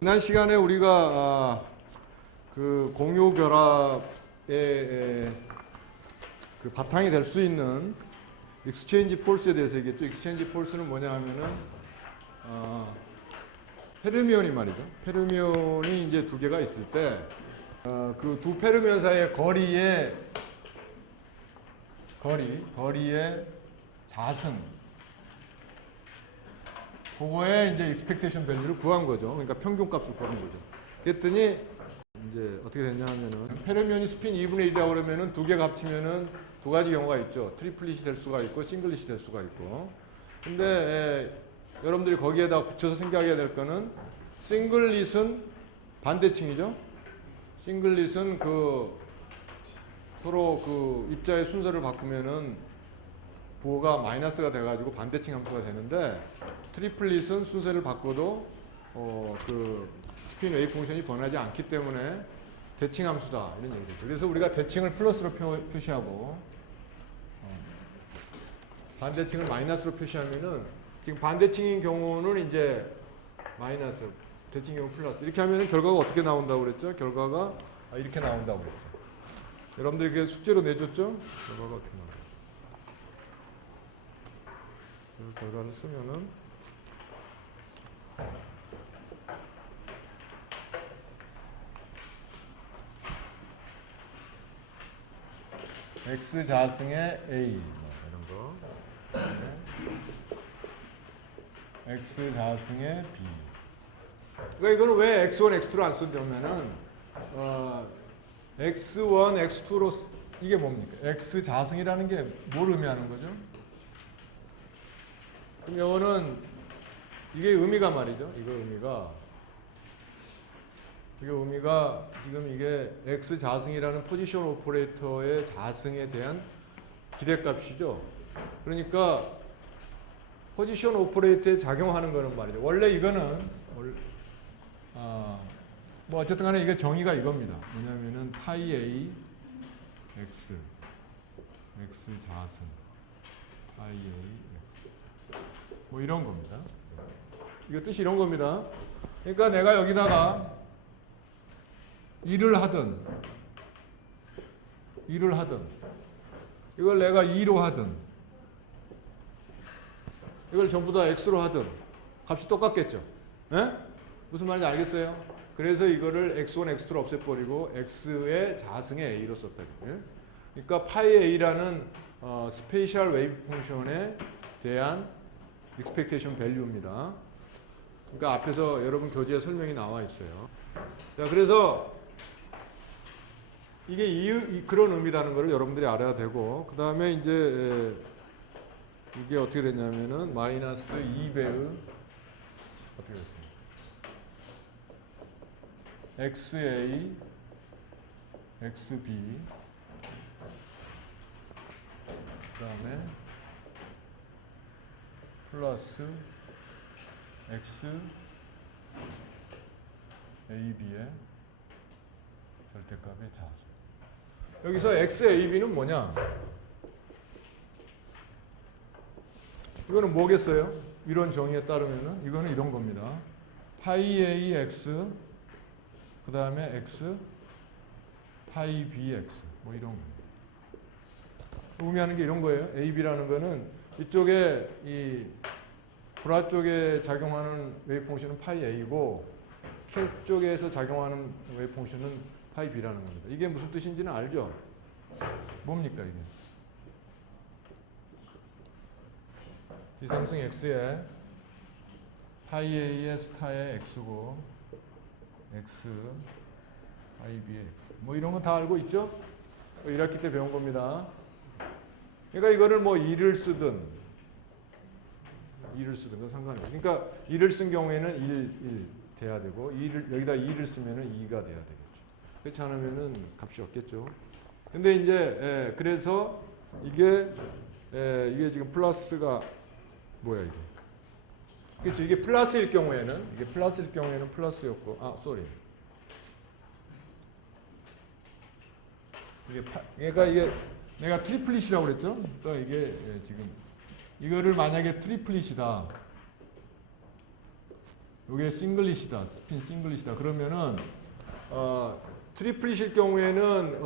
지난 시간에 우리가 그 공유 결합의 그 바탕이 될 수 있는 익스체인지 폴스에 대해서 얘기했죠. 익스체인지 폴스는 뭐냐 하면은 페르미온이 말이죠. 페르미온이 이제 두 개가 있을 때 그 두 페르미온 사이의 거리의 자승, 그거에 이제 expectation value를 구한 거죠. 그러니까 평균값을 구한 거죠. 그랬더니 이제 어떻게 됐냐 하면은 페르미온이 스핀 2분의 1이라고 그러면은 두 개가 합치면은 두 가지 경우가 있죠. 트리플릿이 될 수가 있고 싱글릿이 될 수가 있고. 근데 여러분들이 거기에다 붙여서 생각해야 될 거는 싱글릿은 반대칭이죠. 싱글릿은 그 서로 그 입자의 순서를 바꾸면은 부호가 마이너스가 돼가지고 반대칭 함수가 되는데, 트리플릿은 순서를 바꿔도 그 스핀 웨이브 펑션이 변하지 않기 때문에 대칭 함수다 이런 얘기죠. 그래서 우리가 대칭을 플러스로 표시하고 반대칭을 마이너스로 표시하면은, 지금 반대칭인 경우는 이제 마이너스, 대칭 경우 플러스, 이렇게 하면은 결과가 어떻게 나온다고 그랬죠? 결과가 이렇게 나온다고 그랬죠. 여러분들 이게 숙제로 내줬죠? 결과가 어떻게 나와요? 그 결과를 쓰면은 x 자승의 a 이런 거, x 자승의 b. 그러니까 이거는 왜 x1, x2로 안 쓰냐면은 x1, x2로 이게 뭡니까? x 자승이라는 게 뭘 의미하는 거죠? 그럼 이거는 이게 의미가 말이죠. 이거 의미가 지금 이게 x 자승이라는 포지션 오퍼레이터의 자승에 대한 기대값이죠. 그러니까 포지션 오퍼레이터에 작용하는 거는 말이죠. 원래 이거는 뭐 어쨌든 간에 이게 정의가 이겁니다. 뭐냐면은 파이 a x 자승 파이 a x 뭐 이런 겁니다. 이거 뜻이 이런 겁니다. 그러니까 내가 여기다가 일을 하든 이걸 내가 2로 하든 이걸 전부 다 x로 하든 값이 똑같겠죠. 예? 무슨 말인지 알겠어요? 그래서 이거를 x1, x2로 없애버리고 x의 자승의 a로 썼다. 그러니까 파이 a라는 스페이셜 웨이브 펑션에 대한 expectation value입니다. 그러니까 앞에서 여러분 교재에 설명이 나와 있어요. 자, 그래서 이게 그런 의미라는 것을 여러분들이 알아야 되고, 그 다음에 이제 이게 어떻게 됐냐면은 마이너스 2배의 어떻게 됐습니까? XA, XB, 그 다음에 플러스 X, AB의 절대값의 자수. 여기서 XAB는 뭐냐? 이거는 뭐겠어요? 이런 정의에 따르면은 이거는 이런 겁니다. 파이 A X, 그 다음에 X, 파이 B X, 뭐 이런 겁니다. 의미하는 게 이런 거예요. AB라는 거는 이쪽에 이 브라 쪽에 작용하는 웨이브 펑션은 파이 A고, K 쪽에서 작용하는 웨이브 펑션은 파이 B라는 겁니다. 이게 무슨 뜻인지는 알죠? 뭡니까 이게? 이상승 X에 파이 A의 스타의 X고, X, 파이 B의 X. 뭐 이런 거 다 알고 있죠? 1학기 때 배운 겁니다. 그러니까 이거를 뭐 2를 쓰든 그건 상관없어요. 그러니까 2를 쓴 경우에는 1 돼야 되고, 여기다 2를 쓰면은 2가 돼야 되겠죠. 그렇지 않으면은 값이 없겠죠. 근데 이제 그래서 이게 지금 플러스가 뭐야 이게? 그렇죠. 이게 플러스일 경우에는 플러스였고, 쏘리. 그러니까 이게 내가 트리플릿이라고 그랬죠? 그러니까 이게 지금 이거를 만약에 트리플릿이다 이게 싱글릿이다. 스핀 싱글릿이다. 그러면은 트리플릿일 경우에는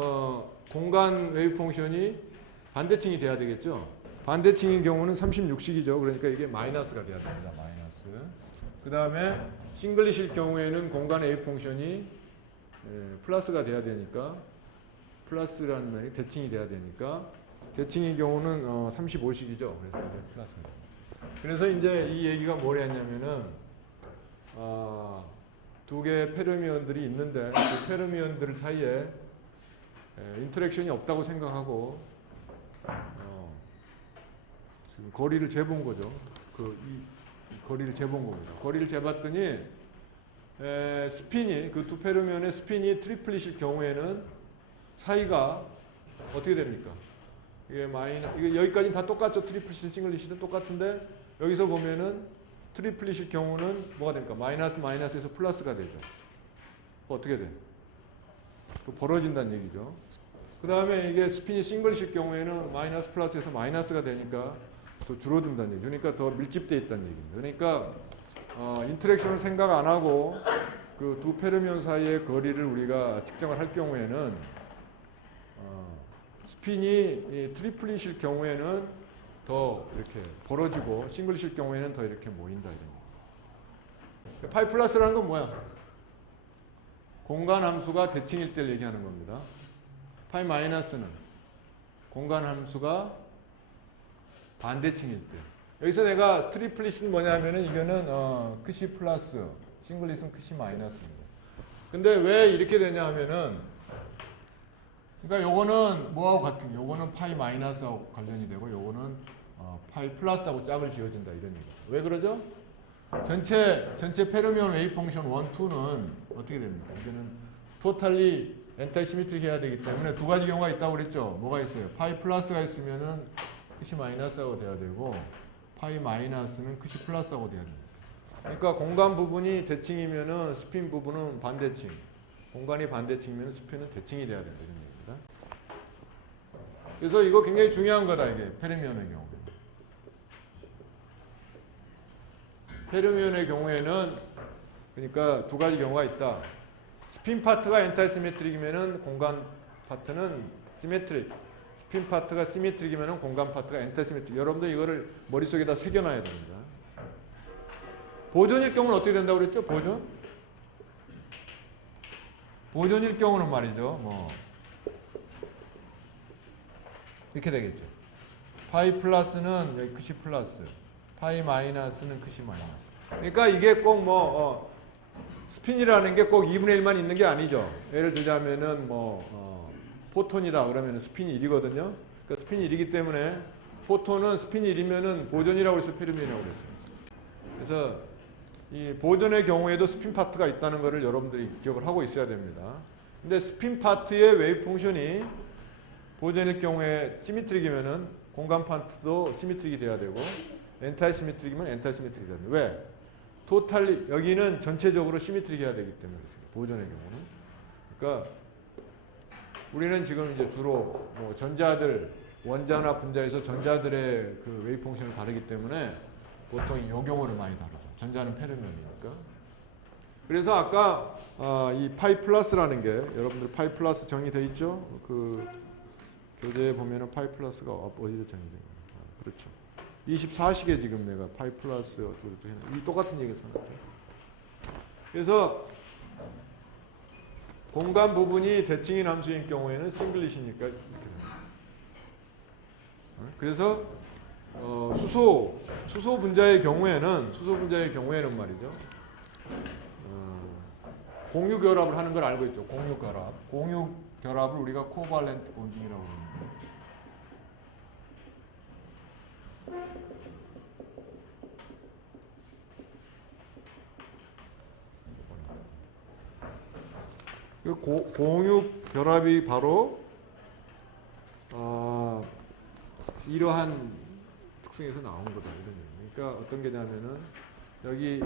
공간 웨이브 펑션이 반대칭이 돼야 되겠죠. 반대칭인 경우는 36식이죠. 그러니까 이게 마이너스가 돼야 됩니다. 마이너스. 그 다음에 싱글릿일 경우에는 공간 웨이브 펑션이 플러스가 돼야 되니까 플러스라는 말이 대칭이 돼야 되니까 대칭인 경우는 35식이죠. 그래서 이제 플러스입니다. 그래서 이제 이 얘기가 뭘 했냐면은 두 개의 페르미온들이 있는데 그 페르미온들 사이에 인터랙션이 없다고 생각하고 지금 거리를 재본 거죠. 이 거리를 재본 겁니다. 거리를 재봤더니 스핀이 그 두 페르미온의 스핀이 트리플릿일 경우에는 사이가 어떻게 됩니까? 이게 이게 여기까지는 다 똑같죠. 트리플릿, 싱글릿은 똑같은데 여기서 보면은 트리플릿일 경우는 뭐가 됩니까? 마이너스에서 플러스가 되죠. 어떻게 돼? 또 벌어진다는 얘기죠. 그 다음에 이게 스핀이 싱글릿일 경우에는 마이너스 플러스에서 마이너스가 되니까 또 줄어든다는 얘기죠. 그러니까 더 밀집되어 있다는 얘기입니다. 그러니까 인터랙션을 생각 안 하고 그 두 페르미온 사이의 거리를 우리가 측정을 할 경우에는 스핀이 트리플릿일 경우에는 더 이렇게 벌어지고 싱글릿일 경우에는 더 이렇게 모인다. 파이 플러스라는 건 뭐야? 공간 함수가 대칭일 때를 얘기하는 겁니다. 파이 마이너스는 공간 함수가 반대칭일 때. 여기서 내가 트리플릿은 뭐냐면은 이거는 크시 플러스, 싱글릿은 크시 마이너스입니다. 근데 왜 이렇게 되냐 하면은 그러니까 요거는 뭐하고 같은 게 요거는 파이 마이너스하고 관련이 되고 요거는 파이 플러스하고 짝을 지어준다 이런 얘기. 왜 그러죠? 전체 페르미온 웨이브 펑션 1, 2는 어떻게 됩니까? 이거는 토탈리 엔타이 시미트릭 해야 되기 때문에 두 가지 경우가 있다고 그랬죠. 뭐가 있어요? 파이 플러스가 있으면은 크시 마이너스하고 돼야 되고 파이 마이너스는 크시 플러스하고 돼야 됩니다. 그러니까 공간 부분이 대칭이면은 스핀 부분은 반대칭. 공간이 반대칭이면 스핀은 대칭이 돼야 된다 이런 얘기입니다. 그래서 이거 굉장히 중요한 거다 이게 페르미온의 경우. 페르미온의 경우에는 그러니까 두 가지 경우가 있다. 스핀 파트가 엔타이 시메트릭이면은 공간 파트는 시메트릭. 스핀 파트가 시메트릭이면은 공간 파트가 엔타이 시메트릭. 여러분들 이거를 머릿속에다 새겨놔야 됩니다. 보존일 경우는 어떻게 된다고 그랬죠? 보존일 경우는 말이죠. 뭐 이렇게 되겠죠. 파이 플러스는 여기 크시 플러스, 파이 마이너스는 크시 마이너스. 그러니까 이게 꼭 스핀이라는 게 꼭 2분의 1만 있는 게 아니죠. 예를 들자면은 포톤이다 그러면 스핀이 1이거든요. 그러니까 스핀이 1이기 때문에 포톤은 스핀이 1이면은 보존이라고 해서 페르미온이라고 그랬어요. 그래서 이 보존의 경우에도 스핀 파트가 있다는 것을 여러분들이 기억을 하고 있어야 됩니다. 근데 스핀 파트의 웨이브 펑션이 보존일 경우에 시미트릭이면은 공간 파트도 시미트릭이 돼야 되고 엔타이 시미트릭이면 엔타이 시미트릭이 돼야 돼요. 왜? 토탈리 여기는 전체적으로 시미트릭해야 되기 때문에 그렇습니다. 보존의 경우는. 그러니까 우리는 지금 이제 주로 전자들 원자나 분자에서 전자들의 그 웨이브 펑션을 다루기 때문에 보통 이 경우를 많이 다루죠. 전자는 페르미온이니까. 그래서 아까 이 파이 플러스라는 게 여러분들 파이 플러스 정의되어 있죠? 그 교재에 보면은 파이 플러스가 어디서 정의된 거예요? 그렇죠. 24식에 지금 내가 파이 플러스 어쩌고저쩌고 했는데 이 똑같은 얘기를 써놨죠. 그래서 공간 부분이 대칭인 함수인 경우에는 싱글릿이니까 이렇게 됩니다. 그래서 수소 분자의 경우에는 말이죠. 공유 결합을 하는 걸 알고 있죠. 공유 결합을 우리가 코발렌트 본딩이라고 합니다. 공유 결합이 바로 이러한 특성에서 나온 거다 이런 얘기. 그러니까 어떤 게냐면은 여기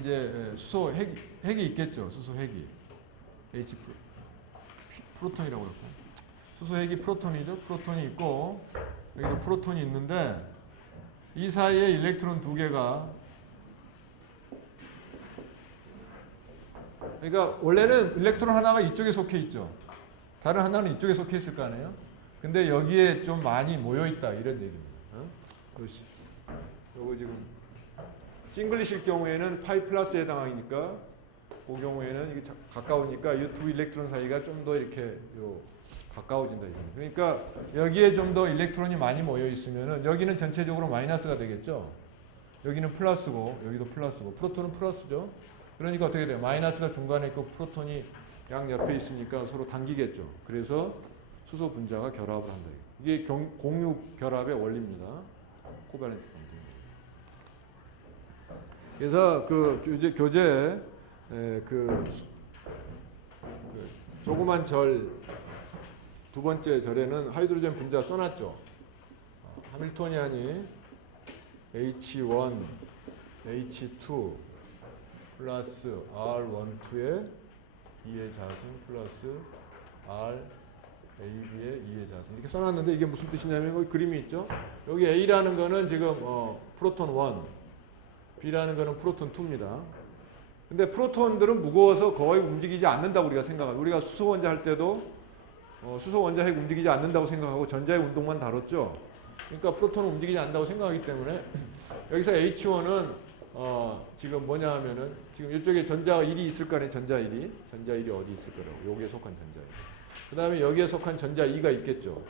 이제 수소 핵이 있겠죠. 수소 핵이 H 프로톤이라고 그럴까? 수소 핵이 프로톤이죠. 프로톤이 있고 여기도 프로톤이 있는데 이 사이에 일렉트론 두 개가 그러니까 원래는 일렉트론 하나가 이쪽에 속해 있죠. 다른 하나는 이쪽에 속해 있을 거 아니에요. 근데 여기에 좀 많이 모여 있다 이런 얘기입니다. 그렇지. 요거 지금 싱글릿일 경우에는 파이 플러스에 해당하니까 그 경우에는 이게 가까우니까 이 두 일렉트론 사이가 좀 더 이렇게 가까워진다. 그러니까 여기에 좀 더 일렉트론이 많이 모여 있으면은 여기는 전체적으로 마이너스가 되겠죠. 여기는 플러스고 여기도 플러스고 프로톤은 플러스죠. 그러니까 어떻게 돼요? 마이너스가 중간에 있고 프로톤이 양 옆에 있으니까 서로 당기겠죠. 그래서 수소 분자가 결합을 한다. 이게 공유 결합의 원리입니다. 코발렌트 반응. 그래서 그 교재 조그만 절 두 번째 절에는 하이드로젠 분자 써놨죠. 하밀토니안이 H1, H2 플러스 R12의 2의 자승 플러스 RAB의 2의 자승 이렇게 써놨는데 이게 무슨 뜻이냐면 여기 그림이 있죠. 여기 A라는 거는 지금 프로톤 1, B라는 거는 프로톤 2입니다. 근데 프로톤들은 무거워서 거의 움직이지 않는다고 우리가 생각합니다. 우리가 수소 원자 할 때도 수소 원자 핵 움직이지 않는다고 생각하고 전자의 운동만 다뤘죠. 그러니까 프로톤은 움직이지 않는다고 생각하기 때문에 여기서 H1은 지금 뭐냐 하면은 지금 이쪽에 전자 1이 있을 거 아니에요. 전자 1이 어디 있을 거라고. 여기에 속한 전자 1. 그 다음에 여기에 속한 전자 2가 있겠죠.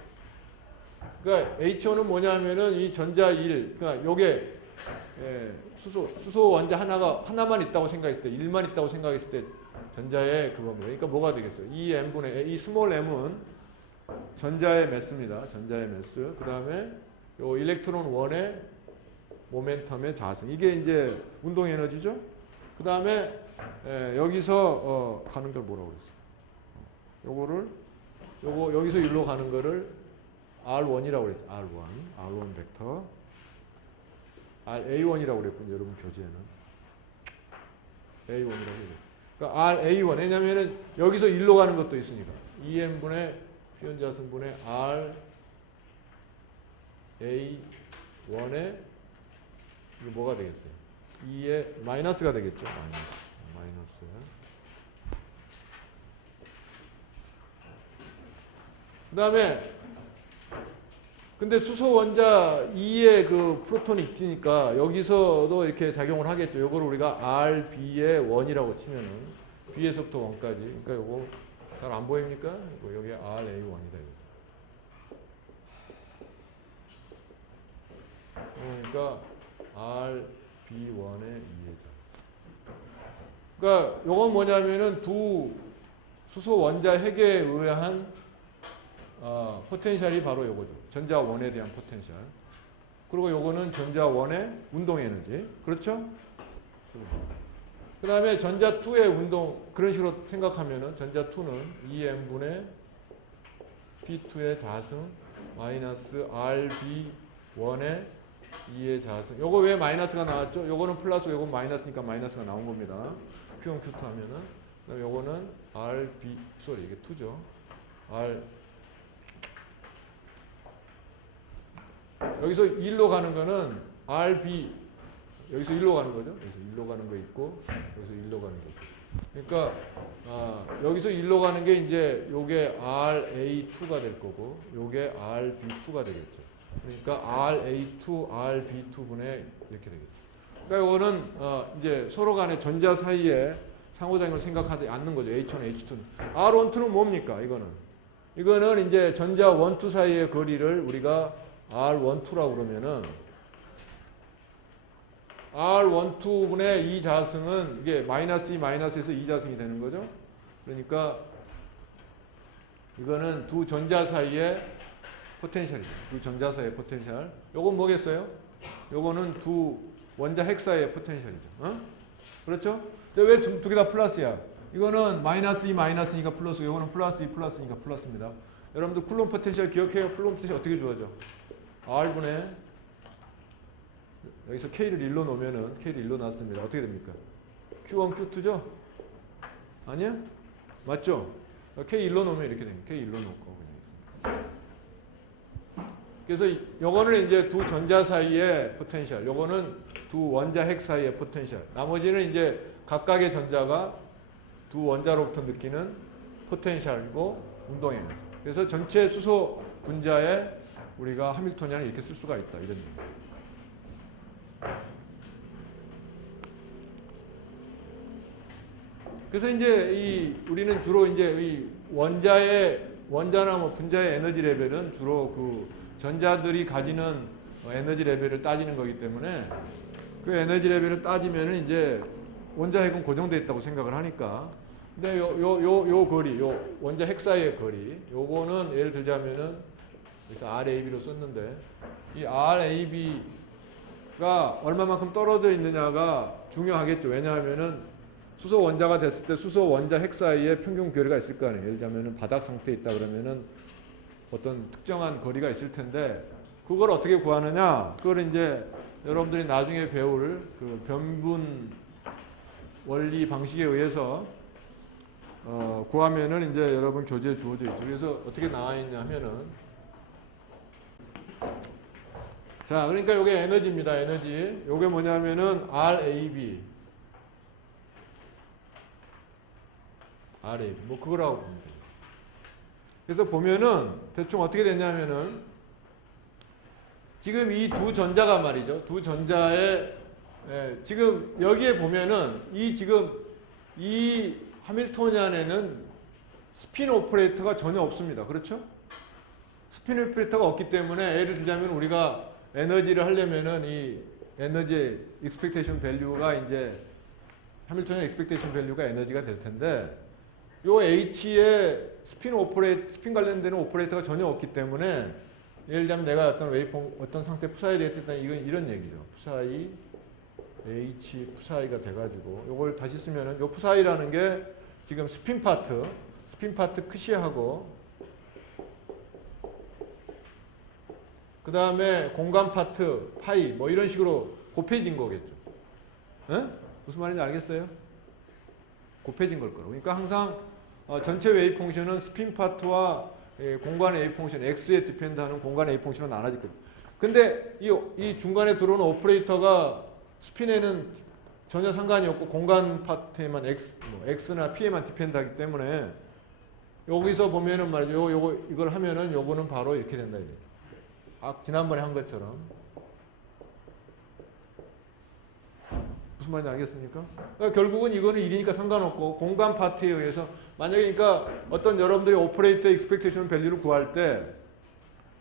그러니까 H1은 뭐냐 하면은 이 전자 1, 그러니까 요게 수소 원자 하나만 있다고 생각했을 때, 1만 있다고 생각했을 때 전자의 그겁니다. 그러니까 뭐가 되겠어요? 이 m분의 A, 이 스몰 m은 전자의 매스입니다. 전자의 매스. 그 다음에 요 일렉트론 1의 모멘텀의 자승. 이게 이제 운동 에너지죠. 그 다음에 여기서 가는 걸 뭐라고 그랬어요? 여기서 일로 가는 거를 R1이라고 그랬죠. R1 벡터. A1이라고 그랬군요. 여러분 교재에는. A1이라고 그랬죠. 그러니까 RA1. 왜냐면은 여기서 일로 가는 것도 있으니까. 2n분의 피온자승분의 RA1의 이거 뭐가 되겠어요? 2의 마이너스가 되겠죠. 마이너스. 그 다음에 근데 수소 원자 2의 그 프로톤이 있으니까 여기서도 이렇게 작용을 하겠죠. 요거를 우리가 RB의 1이라고 치면은 B에서부터 1까지. 그러니까 요거 잘 안 보입니까? 여기 RA1이다. 그러니까 RB1의 2의 그러니까 요건 뭐냐면은 두 수소 원자 핵에 의한 포텐셜이 바로 요거죠. 전자 1에 대한 포텐셜. 그리고 요거는 전자 1의 운동 에너지. 그렇죠? 그 다음에 전자 2의 운동, 그런 식으로 생각하면은 전자 2는 2n분의 P2의 자승 마이너스 RB1의 2의 자승. 요거 왜 마이너스가 나왔죠? 요거는 플러스, 요건 마이너스니까 마이너스가 나온 겁니다. Q1, Q2 하면은. 그다음에 요거는 이게 2죠. 여기서 1로 가는 거는 RB, 여기서 1로 가는 거죠. 여기서 1로 가는 거 있고, 여기서 1로 가는 거 있고. 그러니까, 여기서 1로 가는 게 이제 요게 RA2가 될 거고, 요게 RB2가 되겠죠. 그러니까 RA2, RB2분의 이렇게 되겠죠. 그러니까 요거는, 이제 서로 간의 전자 사이에 상호작용을 생각하지 않는 거죠. H1, H2는. R12는 뭡니까? 이거는 이제 전자 1, 2 사이의 거리를 우리가 R12라고 그러면은 R12분의 2 자승은 이게 마이너스 2 마이너스에서 2 자승이 되는 거죠. 그러니까 이거는 두 전자 사이의 포텐셜이죠. 두 전자 사이의 포텐셜. 요건 뭐겠어요? 요거는 두 원자 핵 사이의 포텐셜이죠. 그렇죠? 근데 왜 두 개 다 플러스야? 이거는 마이너스 2 마이너스니까 플러스, 요거는 플러스 2 플러스니까 플러스입니다. 여러분들 쿨롬 포텐셜 기억해요? 쿨롬 포텐셜 어떻게 주어져? R분의 여기서 K를 1로 놓으면은 K를 1로 놨습니다. 어떻게 됩니까? Q1, Q2죠? 아니야? 맞죠? K 1로 놓으면 이렇게 됩니다. K 1로 놓고 그래서 요거는 이제 두 전자 사이의 포텐셜, 요거는 두 원자 핵 사이의 포텐셜. 나머지는 이제 각각의 전자가 두 원자로부터 느끼는 포텐셜이고 운동 에너지. 그래서 전체 수소 분자에 우리가 하밀토니안을 이렇게 쓸 수가 있다. 이런 얘기. 그래서 이제 우리는 주로 이제 이 원자나 뭐 분자의 에너지 레벨은 주로 그 전자들이 가지는 에너지 레벨을 따지는 거기 때문에 그 에너지 레벨을 따지면은 이제 원자 핵은 고정되어 있다고 생각을 하니까. 근데 요 거리, 요 원자 핵 사이의 거리, 요거는 예를 들자면은 그래서 RAB로 썼는데 이 RAB가 얼마만큼 떨어져 있느냐가 중요하겠죠. 왜냐하면은 수소 원자가 됐을 때 수소 원자 핵 사이에 평균 거리가 있을 거 아니에요. 예를 들자면은 바닥 상태에 있다 그러면은 어떤 특정한 거리가 있을 텐데 그걸 어떻게 구하느냐? 그걸 이제 여러분들이 나중에 배울 그 변분 원리 방식에 의해서 구하면은 이제 여러분 교재에 주어져 있죠. 그래서 어떻게 나와 있냐 하면은 자, 그러니까 요게 에너지입니다. 에너지. 요게 뭐냐면은 RAB. RAB. 뭐 그거라고 보면 돼요. 그래서 보면은 대충 어떻게 되냐면은 지금 이 두 전자가 말이죠. 두 전자에 지금 여기에 보면은 이 하밀토니안에는 스핀 오퍼레이터가 전혀 없습니다. 그렇죠? 스핀 오퍼레이터가 없기 때문에 예를 들자면 우리가 에너지를 하려면은 이 에너지 익스펙테이션 밸류가 이제 하밀토니안 익스펙테이션 밸류가 에너지가 될 텐데 요 H에 스핀 관련되는 오퍼레이터가 전혀 없기 때문에 예를 들자면 내가 어떤 상태 푸사이 되겠다 이건 이런 얘기죠. 푸사이 H 푸사이가 돼가지고 요걸 다시 쓰면은 요 푸사이라는 게 지금 스핀 파트 크시하고 그 다음에 공간 파트 파이 뭐 이런 식으로 곱해진 거겠죠. 에? 무슨 말인지 알겠어요? 곱해진 걸 거라고. 그러니까 항상 전체 웨이브 펑션은 스핀 파트와 공간의 웨이브 펑션 X에 디펜드하는 공간의 웨이브 펑션은 나눠질 거예요. 근데 이 중간에 들어오는 오퍼레이터가 스핀에는 전혀 상관이 없고 공간 파트에만 X나 P에만 디펜드하기 때문에 여기서 보면은 말이죠. 이걸 하면은 요거는 바로 이렇게 된다. 지난번에 한 것처럼. 무슨 말인지 알겠습니까? 그러니까 결국은 이거는 1이니까 상관없고 공간 파트에 의해서 만약에 그러니까 어떤 여러분들이 오퍼레이터 익스펙테이션 밸류를 구할 때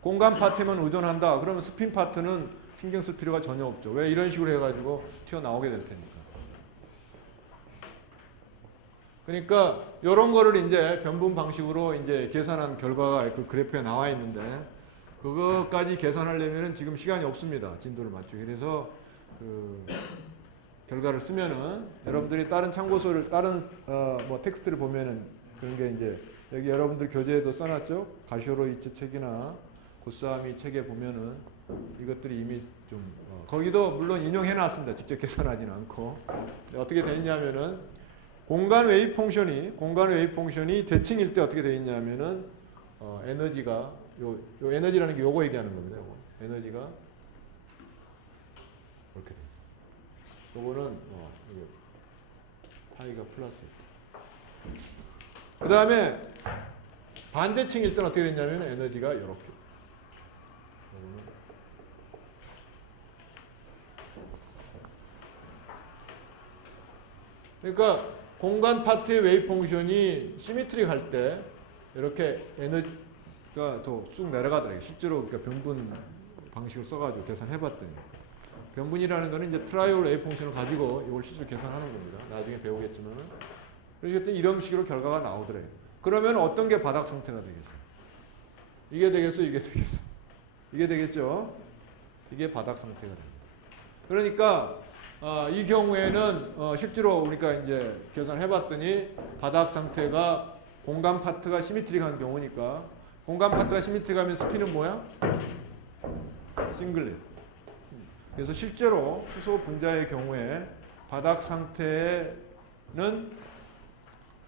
공간 파트에만 의존한다. 그러면 스핀 파트는 신경 쓸 필요가 전혀 없죠. 왜 이런 식으로 해가지고 튀어나오게 될 테니까. 그러니까 이런 거를 이제 변분 방식으로 이제 계산한 결과가 그 그래프에 나와 있는데 그거까지 계산하려면은 지금 시간이 없습니다. 진도를 맞추기. 그래서 그 결과를 쓰면은 여러분들이 다른 참고서를 뭐 텍스트를 보면은 그런 게 이제 여기 여러분들 교재에도 써놨죠. 가시오로이츠 책이나 고사미 책에 보면은 이것들이 이미 좀 거기도 물론 인용해놨습니다. 직접 계산하지는 않고 어떻게 돼 있냐면은 공간 웨이브 펑션이 대칭일 때 어떻게 돼 있냐면은 에너지가 요 에너지라는 게 요거 얘기하는 겁니다. 요거. 에너지가 이렇게 돼. 요거는 파이가 플러스. 그 다음에 반대칭일 때는 어떻게 됐냐면 에너지가 이렇게. 그러니까 공간 파트의 웨이브 펑션이 시메트릭 할 때 이렇게 에너지가 더 쑥 내려가더라고요. 실제로 그러니까 변분 방식을 써가지고 계산해봤더니 변분이라는 거는 이제 트라이올 웨이브 펑션을 가지고 이걸 실제로 계산하는 겁니다. 나중에 배우겠지만 그래서 이런 식으로 결과가 나오더래요. 그러면 어떤 게 바닥 상태가 되겠어요? 이게 되겠어, 이게 되겠어. 이게 되겠죠? 이게 바닥 상태가 됩니다. 그러니까 이 경우에는 실제로 우리가 이제 계산해봤더니 바닥 상태가 공간 파트가 시메트릭한 경우니까 공간 파트가 시메트릭하면 스핀은 뭐야? 싱글렛. 그래서 실제로 수소 분자의 경우에 바닥 상태는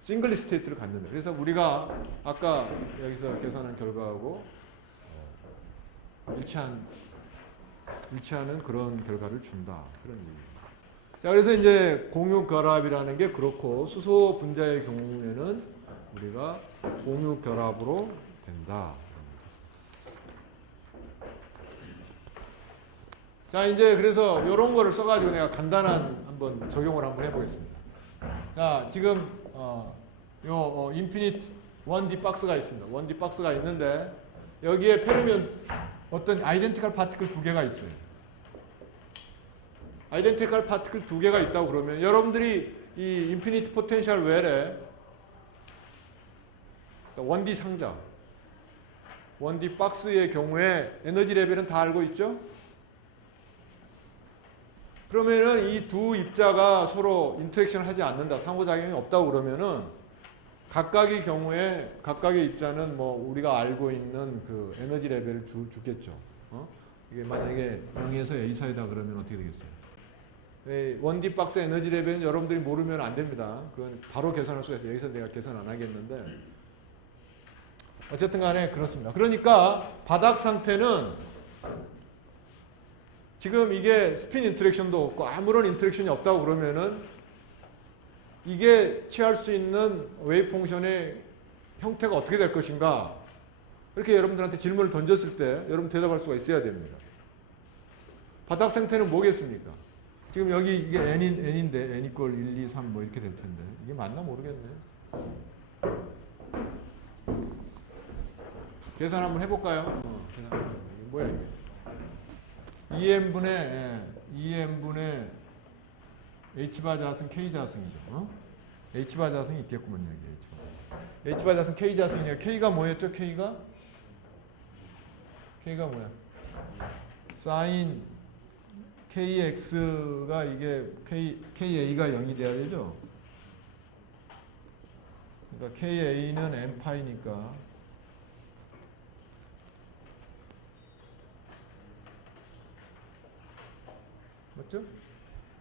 싱글릿 스테이트를 갖는다. 그래서 우리가 아까 여기서 계산한 결과하고 일치하는 그런 결과를 준다. 그런 얘기입니다. 자, 그래서 이제 공유 결합이라는 게 그렇고 수소 분자의 경우에는 우리가 공유 결합으로 된다. 자, 이제 그래서 이런 거를 써가지고 내가 간단한 한번 적용을 한번 해보겠습니다. 자, 지금 요 인피니트 1D 박스가 있습니다. 1D 박스가 있는데 여기에 페르미온 어떤 아이덴티컬 파티클 두 개가 있어요. 아이덴티컬 파티클 두 개가 있다고 그러면 여러분들이 이 인피니트 포텐셜 웰에 1D 상자, 1D 박스의 경우에 에너지 레벨은 다 알고 있죠? 그러면은 이 두 입자가 서로 인터랙션을 하지 않는다, 상호작용이 없다고 그러면은 각각의 경우에 각각의 입자는 뭐 우리가 알고 있는 그 에너지 레벨을 주겠죠. 이게 만약에 0에서 A 사이다 그러면 어떻게 되겠어요? 1D 박스 에너지 레벨은 여러분들이 모르면 안 됩니다. 그건 바로 계산할 수가 있어요. 여기서 내가 계산 안 하겠는데 어쨌든 간에 그렇습니다. 그러니까 바닥 상태는 지금 이게 스핀 인터랙션도 없고 아무런 인터랙션이 없다고 그러면은 이게 취할 수 있는 웨이브 펑션의 형태가 어떻게 될 것인가, 이렇게 여러분들한테 질문을 던졌을 때 여러분 대답할 수가 있어야 됩니다. 바닥 상태는 뭐겠습니까? 지금 여기 이게 n인데 n 이퀄 1, 2, 3 뭐 이렇게 될 텐데 이게 맞나 모르겠네. 계산 한번 해볼까요? 이게 뭐야 이게? 2n분의 h바 자승 k 자승이죠. h바 자승이 있겠구먼요. h바 자승 k 자승이니까 k가 뭐였죠? k가 뭐야? sin kx가 이게 ka가 0이 돼야 되죠. 그러니까 ka는 n파이니까 맞죠?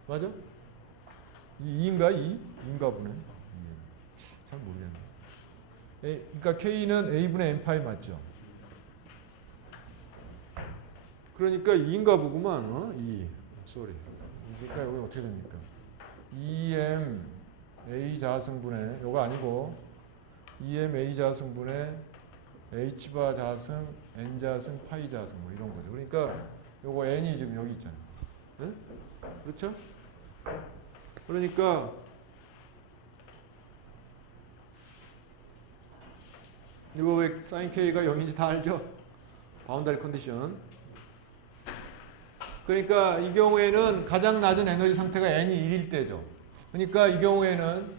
맞아? 2인가 2인가 보네. 잘 모르겠네. 그러니까 K는 A분의 N파이 맞죠? 그러니까 2인가 보구만. 2. 쏘리. 그러니까 여기 어떻게 됩니까? 2M A 자승분의 요거 아니고 2M A 자승분의 H바 자승 N 자승 파이 자승 뭐 이런 거죠. 그러니까 요거 N이 지금 여기 있잖아요. 네? 그렇죠? 그러니까 이거 왜 sin k가 0인지 다 알죠? 바운더리 컨디션. 그러니까 이 경우에는 가장 낮은 에너지 상태가 n이 1일 때죠. 그러니까 이 경우에는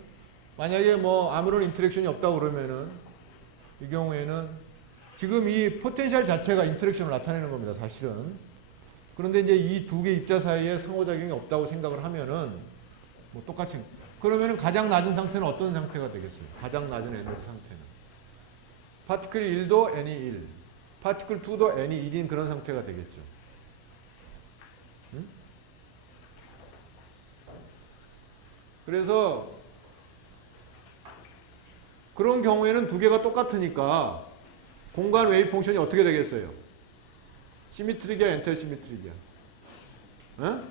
만약에 뭐 아무런 인터랙션이 없다고 그러면은 이 경우에는 지금 이 포텐셜 자체가 인터랙션을 나타내는 겁니다. 사실은. 그런데 이제 이 두 개 입자 사이에 상호작용이 없다고 생각을 하면은 뭐 똑같이 그러면은 가장 낮은 상태는 어떤 상태가 되겠어요? 가장 낮은 에너지 상태는 파티클 1도 n이 1, 파티클 2도 n이 1인 그런 상태가 되겠죠. 응? 그래서 그런 경우에는 두 개가 똑같으니까 공간 웨이브 펑션이 어떻게 되겠어요? 시미트릭이야, 엔탈 시미트릭이야? 어?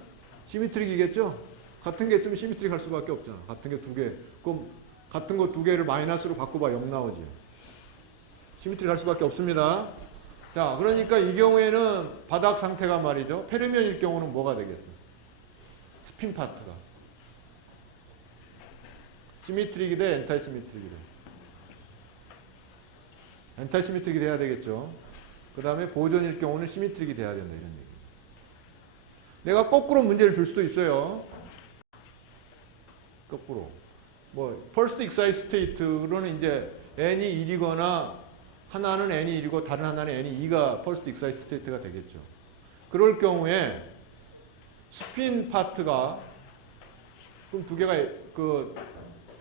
시미트릭이겠죠? 같은 게 있으면 시미트릭 할 수밖에 없잖아. 같은 게 두 개. 그럼 같은 거 두 개를 마이너스로 바꿔봐 0 나오지. 시미트릭 할 수밖에 없습니다. 자, 그러니까 이 경우에는 바닥 상태가 말이죠. 페르미온일 경우는 뭐가 되겠어요? 스핀 파트가. 시미트릭이 돼, 엔탈 시미트릭이 돼. 엔탈 시미트릭이 돼야 되겠죠. 그 다음에 보존일 경우는 시미트릭이 돼야 된다. 이런 얘기. 내가 거꾸로 문제를 줄 수도 있어요. 거꾸로. 뭐, first excite state로는 이제 n이 1이거나 하나는 n이 1이고 다른 하나는 n이 2가 first excite state가 되겠죠. 그럴 경우에 스핀 파트가 그럼 두 개가 그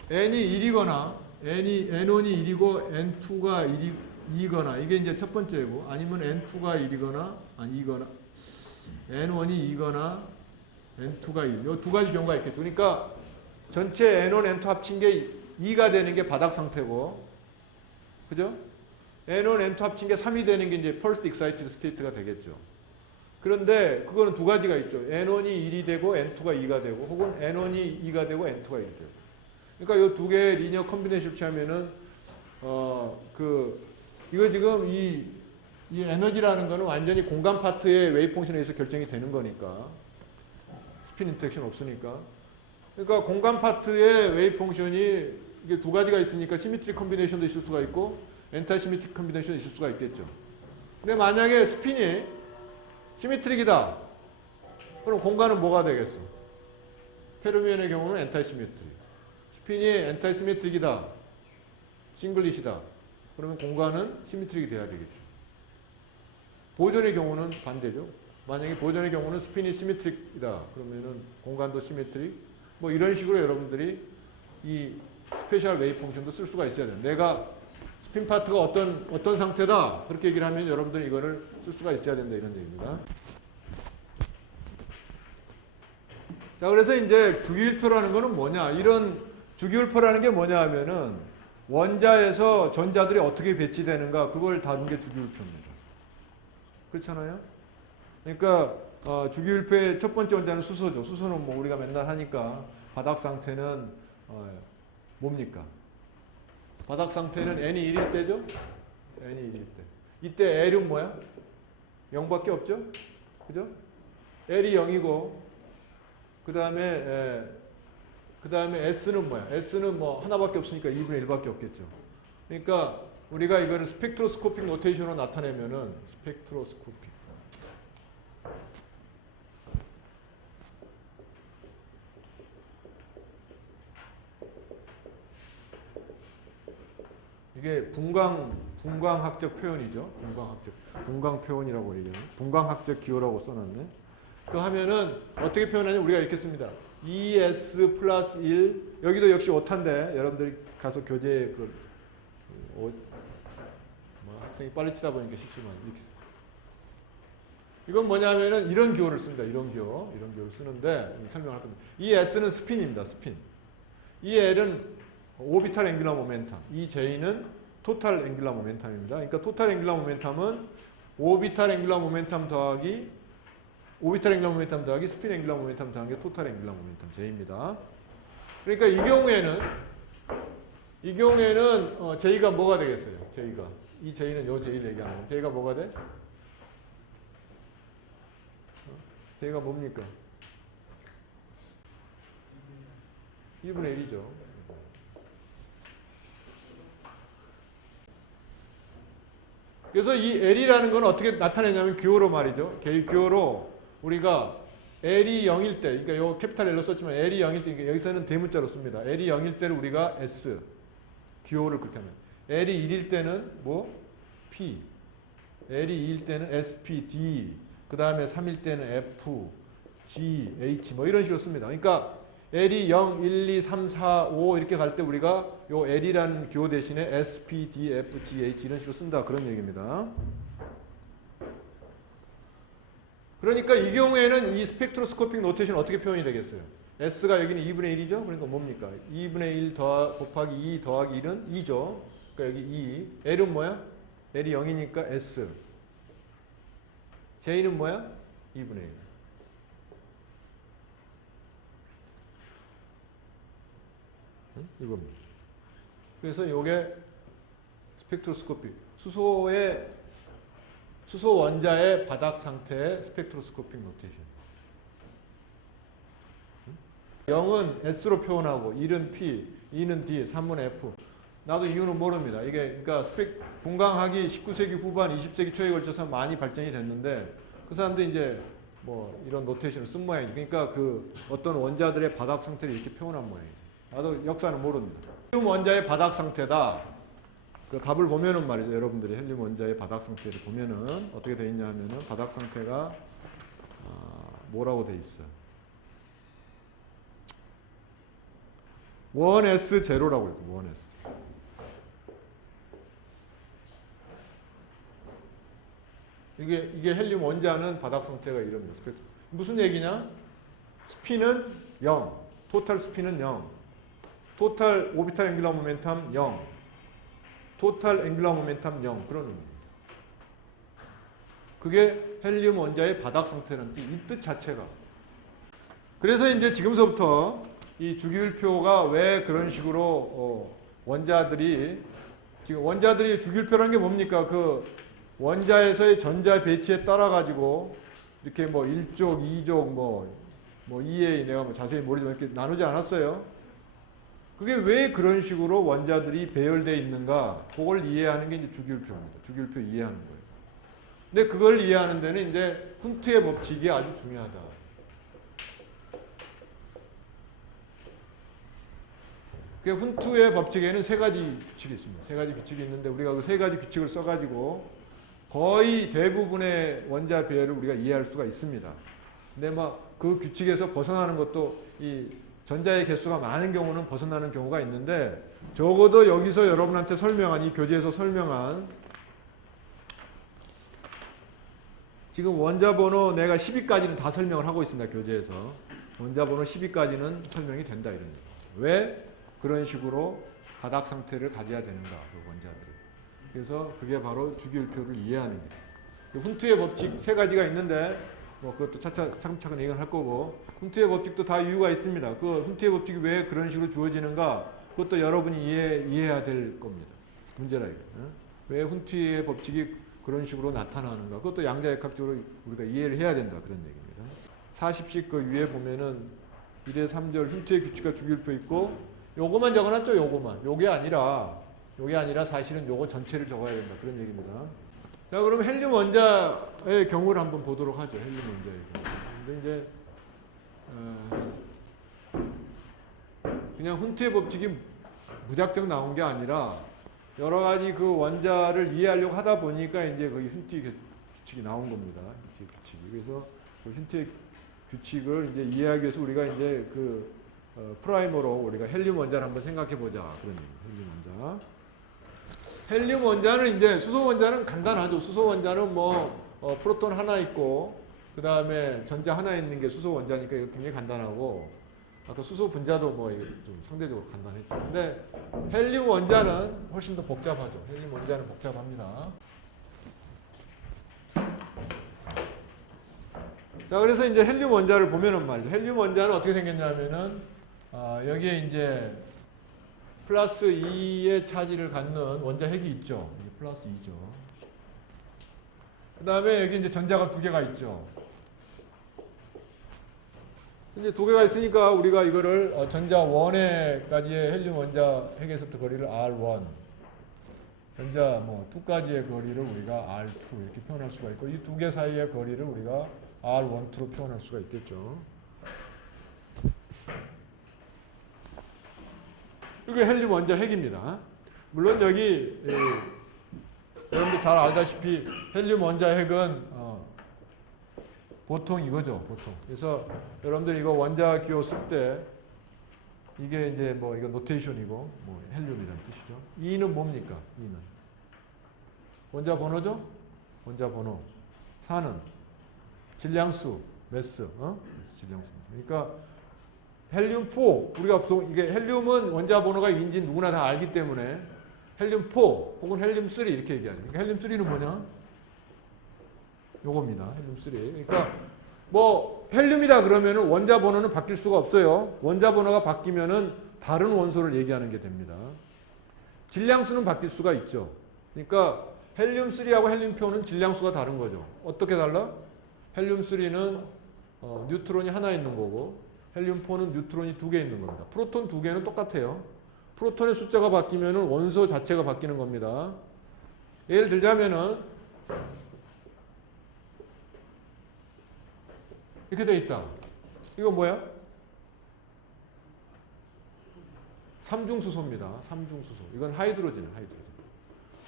n이 1이거나 n1이 1이고 n2가 2거나 이게 이제 첫 번째고 아니면 n2가 1이거나 아니 2거나 n1이 2거나 n2가 1. 이 두 가지 경우가 있겠죠. 그러니까 전체 n1, n2 합친 게 2가 되는 게 바닥 상태고 그죠? n1, n2 합친 게 3이 되는 게 이제 first excited state가 되겠죠. 그런데 그거는 두 가지가 있죠. N1이 1이 되고 N2가 2가 되고 혹은 N1이 2가 되고 N2가 1이 되고. 그러니까 이 두 개의 리니어 컨비네이션을 취하면은 이거 지금 이 에너지라는 거는 완전히 공간 파트의 웨이브 펑션에 의해서 결정이 되는 거니까. 스핀 인터랙션 없으니까. 그러니까 공간 파트의 웨이브 펑션이 이게 두 가지가 있으니까 시미트릭 컨비네이션도 있을 수가 있고 엔타이 시미트릭 컨비네이션도 있을 수가 있겠죠. 근데 만약에 스핀이 시미트릭이다. 그럼 공간은 뭐가 되겠어? 페르미온의 경우는 엔타이 시미트릭. 스핀이 엔타이 시미트릭이다. 싱글릿이다. 그러면 공간은 시미트릭이 돼야 되겠죠. 보존의 경우는 반대죠. 만약에 보존의 경우는 스핀이 시미트릭이다. 그러면은 공간도 시미트릭. 뭐 이런 식으로 여러분들이 이 스페셜 웨이브 펑션도 쓸 수가 있어야 돼요. 내가 스핀 파트가 어떤 상태다. 그렇게 얘기를 하면 여러분들이 이거를 쓸 수가 있어야 된다. 이런 얘기입니다. 자, 그래서 이제 주기율표라는 거는 뭐냐. 이런 주기율표라는 게 뭐냐 하면은 원자에서 전자들이 어떻게 배치되는가. 그걸 다룬 게 주기율표입니다. 그렇잖아요? 그러니까 주기율표의 첫 번째 원자는 수소죠. 수소는 뭐 우리가 맨날 하니까 바닥 상태는 뭡니까? 바닥 상태는 N이 1일 때죠? N이 1일 때. 이때 L은 뭐야? 0밖에 없죠? 그죠? L이 0이고 그 다음에 S는 뭐야? S는 뭐 하나밖에 없으니까 2분의 1밖에 없겠죠. 그러니까 우리가 이거를 스펙트로스코픽 노테이션으로 나타내면은 스펙트로스코픽 이게 분광학적 표현이죠. 분광 표현이라고 얘기하는. 분광학적 기호라고 써놨네. 그거 하면은 어떻게 표현하냐면 우리가 이렇게 씁니다. ES 플러스 1 여기도 역시 오타인데 여러분들이 가서 교재 학생이 빨리 치다 보니까 실수만 이렇게 씁니다. 이건 뭐냐면은 이런 기호를 씁니다. 이런 기호를 쓰는데 설명할 겁니다. 이 S는 스핀입니다. 스핀. 이 L은 오비탈 앵귤러 모멘텀. 이 J는 토탈 앵귤러 모멘텀입니다. 그러니까 토탈 앵귤러 모멘텀은 오비탈 앵귤러 모멘텀 더하기 스핀 앵귤러 모멘텀 더한 게 토탈 앵귤러 모멘텀 J입니다. 그러니까 이 경우에는 J가 뭐가 되겠어요? 이 J는 요 J를 얘기하는 거예요. J가 뭐가 돼? J가 뭡니까? 1분의 1이죠. 그래서 이 L이라는 건 어떻게 나타내냐면 기호로 말이죠. 기호로 우리가 L이 0일 때, 그러니까 요 캐피탈 L로 썼지만 L이 0일 때, 그러니까 여기서는 대문자로 씁니다. L이 0일 때를 우리가 S, 기호를 그렇게 하면. L이 1일 때는 뭐? P. L이 2일 때는 SP, D. 그 다음에 3일 때는 F, G, H 뭐 이런 식으로 씁니다. 그러니까 L이 0, 1, 2, 3, 4, 5 이렇게 갈 때 우리가 요 L이라는 기호 대신에 S, P, D, F, G, H 이런 식으로 쓴다. 그런 얘기입니다. 그러니까 이 경우에는 이 스펙트로스코픽 노테이션 어떻게 표현이 되겠어요? S가 여기는 2분의 1이죠? 그러니까 뭡니까? 2분의 1 곱하기 2 더하기 1은 2죠. 그러니까 여기 2. L은 뭐야? L이 0이니까 S. J는 뭐야? 2분의 1. 이겁니다. 그래서 이게 스펙트로스코픽. 수소 원자의 바닥 상태의 스펙트로스코픽 노테이션. 0은 S로 표현하고 1은 P, 2는 D, 3은 F. 나도 이유는 모릅니다. 이게 그러니까 분광학이 19세기 후반, 20세기 초에 걸쳐서 많이 발전이 됐는데 그 사람들이 이제 뭐 이런 노테이션을 쓴 모양이죠. 그러니까 그 어떤 원자들의 바닥 상태를 이렇게 표현한 모양이죠. 나도 역사는 모릅니다. 헬륨 원자의 바닥 상태다. 그 답을 보면은 말이죠. 여러분들이 헬륨 원자의 바닥 상태를 보면은 어떻게 되어 있냐 하면은 바닥 상태가 뭐라고 되어 있어? 1s 제로라고 있고 1s. 이게 헬륨 원자는 바닥 상태가 이럽니다. 무슨 얘기냐? 스핀은 0, 토탈 스핀은 0, 토탈 오비탈 앵귤러 모멘텀 0, 토탈 앵귤러 모멘텀 0 그런 의미입니다. 그게 헬륨 원자의 바닥 상태라는 뜻, 이 뜻 자체가. 그래서 이제 지금서부터 이 주기율표가 왜 그런 식으로 원자들이 지금 원자들이 주기율표라는 게 뭡니까? 그 원자에서의 전자 배치에 따라 가지고 이렇게 뭐 1족, 2족, 뭐 2A 내가 뭐 자세히 모르지만 이렇게 나누지 않았어요. 그게 왜 그런 식으로 원자들이 배열되어 있는가? 그걸 이해하는 게 이제 주기율표입니다. 주기율표 이해하는 거예요. 근데 그걸 이해하는 데는 이제 훈트의 법칙이 아주 중요하다. 그 훈트의 법칙에는 세 가지 규칙이 있습니다. 세 가지 규칙이 있는데 우리가 그 세 가지 규칙을 써가지고 거의 대부분의 원자 배열을 우리가 이해할 수가 있습니다. 근데 막 그 규칙에서 벗어나는 것도 이 전자의 개수가 많은 경우는 벗어나는 경우가 있는데 적어도 여기서 여러분한테 설명한 이 교재에서 설명한 지금 원자 번호 내가 10위까지는 다 설명을 하고 있습니다. 교재에서. 원자 번호 10위까지는 설명이 된다 이런 거예요. 왜 그런 식으로 바닥 상태를 가져야 되는가 그 원자들이. 그래서 그게 바로 주기율표를 이해하는 거예요. 훈트의 법칙 세 가지가 있는데 뭐 그것도 차근차근 얘기를 할 거고 훈트의 법칙도 다 이유가 있습니다. 그 훈트의 법칙이 왜 그런 식으로 주어지는가 그것도 여러분이 이해해야 될 겁니다. 문제라 이거. 왜 훈트의 법칙이 그런 식으로 나타나는가 그것도 양자역학적으로 우리가 이해를 해야 된다 그런 얘기입니다. 40식 그 위에 보면은 1의 3절 훈트의 규칙과 주기율표 있고 요거만 적어놨죠. 요거만. 요게 아니라 사실은 요거 전체를 적어야 된다 그런 얘기입니다. 자, 그럼 헬륨 원자의 경우를 한번 보도록 하죠. 헬륨 원자의 경우. 근데 이제 그냥 훈트의 법칙이 무작정 나온 게 아니라 여러 가지 그 원자를 이해하려고 하다 보니까 이제 거기 훈트의 규칙이 나온 겁니다. 훈트의 규칙이. 그래서 그 훈트의 규칙을 이제 이해하기 위해서 우리가 이제 그 프라이머로 우리가 헬륨 원자를 한번 생각해 보자. 그런 얘기예요. 헬륨 원자. 헬륨 원자는 이제 수소 원자는 간단하죠. 수소 원자는 뭐 프로톤 하나 있고 그 다음에 전자 하나 있는 게 수소 원자니까 이거 굉장히 간단하고 아까 수소 분자도 뭐 좀 상대적으로 간단했죠. 근데 헬륨 원자는 훨씬 더 복잡하죠. 헬륨 원자는 복잡합니다. 자, 그래서 이제 헬륨 원자를 보면은 말이죠. 헬륨 원자는 어떻게 생겼냐면은 여기에 이제 플러스 2의 차지를 갖는 원자 핵이 있죠. 여기 플러스 2죠. 그 다음에 여기 이제 전자가 두 개가 있죠. 이제 두 개가 있으니까 우리가 이거를 전자 1에까지의 헬륨 원자 핵에서부터 거리를 R1, 전자 2까지의 거리를 우리가 R2 이렇게 표현할 수가 있고 이 두 개 사이의 거리를 우리가 R12로 표현할 수가 있겠죠. 이게 헬륨 원자 핵입니다. 물론 여기 여러분들 잘 알다시피 헬륨 원자 핵은 보통 이거죠. 보통. 그래서 여러분들 이거 원자 기호 쓸 때 이게 이제 뭐 이거 노테이션이고 뭐 헬륨이라는 뜻이죠. 2는 뭡니까? 2는 원자 번호죠. 원자 번호. 4는 질량수, 매스, 질량수. 그러니까 헬륨4 우리가 보통 이게 헬륨은 원자 번호가 2인지 누구나 다 알기 때문에 헬륨4 혹은 헬륨3 이렇게 얘기하죠. 그러니까 헬륨3는 뭐냐? 요겁니다. 헬륨3. 그러니까 뭐 헬륨이다 그러면은 원자 번호는 바뀔 수가 없어요. 원자 번호가 바뀌면은 다른 원소를 얘기하는 게 됩니다. 질량수는 바뀔 수가 있죠. 그러니까 헬륨3하고 헬륨4는 질량수가 다른 거죠. 어떻게 달라? 헬륨3는 뉴트론이 하나 있는 거고 헬륨4는 뉴트론이 두 개 있는 겁니다. 프로톤 두 개는 똑같아요. 프로톤의 숫자가 바뀌면은 원소 자체가 바뀌는 겁니다. 예를 들자면은 이렇게 돼 있다. 이거 뭐야? 삼중수소입니다. 삼중수소. 이건 하이드로젠.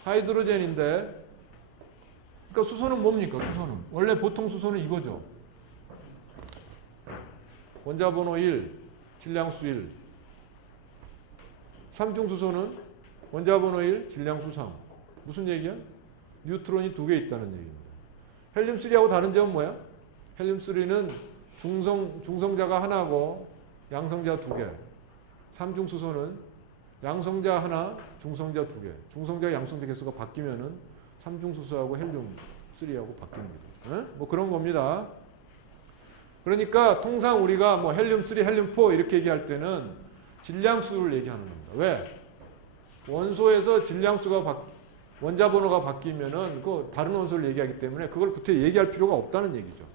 하이드로젠인데 그러니까 수소는 뭡니까? 수소는 원래 보통 수소는 이거죠. 원자 번호 1, 질량수 1. 삼중수소는 원자 번호 1, 질량수 3. 무슨 얘기야? 뉴트론이 두 개 있다는 얘기입니다. 헬륨3하고 다른 점은 뭐야? 헬륨3는 중성자가 하나고 양성자 두 개. 삼중수소는 양성자 하나, 중성자 두 개. 중성자 양성자 개수가 바뀌면은 삼중수소하고 헬륨3 3하고 바뀌는 거죠. 뭐 그런 겁니다. 그러니까 통상 우리가 뭐 헬륨 3, 헬륨 4 이렇게 얘기할 때는 질량수를 얘기하는 겁니다. 왜? 원소에서 질량수가 원자 번호가 바뀌면은 그 다른 원소를 얘기하기 때문에 그걸 구태 얘기할 필요가 없다는 얘기죠.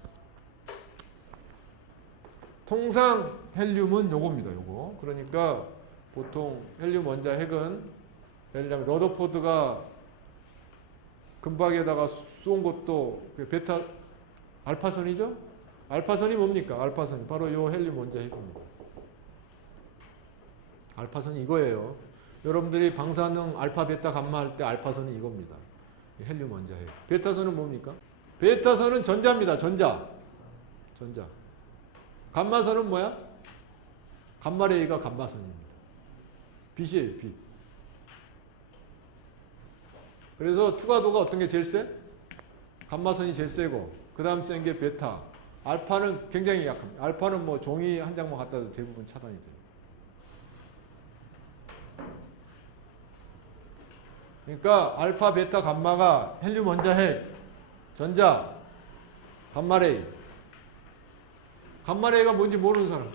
통상 헬륨은 요겁니다. 요거. 그러니까 보통 헬륨 원자 핵은 예를 들면 러더포드가 금박에다가 쏜 것도 베타 알파선이죠? 알파선이 뭡니까? 알파선이 바로 요 헬륨 원자 핵입니다. 알파선이 이거예요. 여러분들이 방사능 알파, 베타, 감마 할 때 알파선이 이겁니다. 헬륨 원자 핵. 베타선은 뭡니까? 베타선은 전자입니다. 전자. 감마선은 뭐야? 감마레이가 감마선입니다. 빛이에요. 빛. 그래서 투과도가 어떤 게 제일 세? 감마선이 제일 세고 그 다음 센 게 베타. 알파는 굉장히 약합니다. 알파는 뭐 종이 한 장만 갖다 도 대부분 차단이 돼요. 그러니까 알파, 베타, 감마가 헬륨 원자 핵, 전자, 감마레이. 감마레이가 뭔지 모르는 사람